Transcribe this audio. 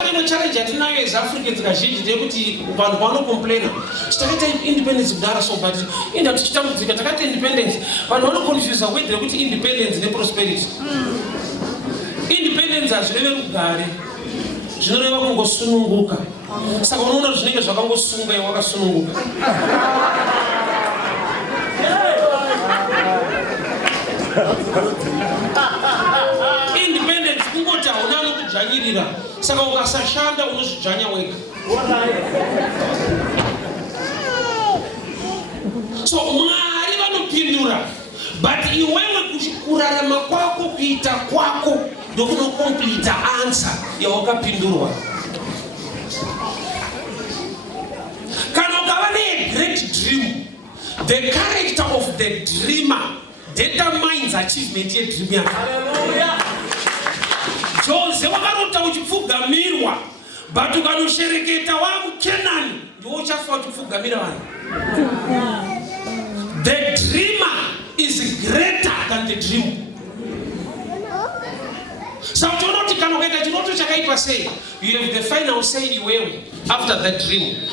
challenge atinayo as Africans kazhinji ndekuti vanhu vanocomplaina takaita independence kudara so but inda tichitambudzika takaita independence vanhu vanoconfuse whether kuti independence neprosperity. Independence hazvireve kugare zvinoreva kungosununguka. Saka unoona zvinenge zvakangosunga iwe wakasununguka. Independence kungoti hauna anokudzvanyirira, saka ukasashanda unozvidzvanya wega. So Mwari vanopindura, but iwewe kurarama kwako kuita kwako ndokunokompleta answer yawakapindurwa. Kana ukava ne-great dream, the character of the dreamer determines achievement yedream yake. Hallelujah. Jose wakarota uchipfugamirwa, but ukanoshereketa wangu Kenani ndiwo uchafa uchipfugamira vanhu. The dreamer is greater than the dream. So kana ukaita chinoto chakaipa sei, you have the final say iwewe after that dream.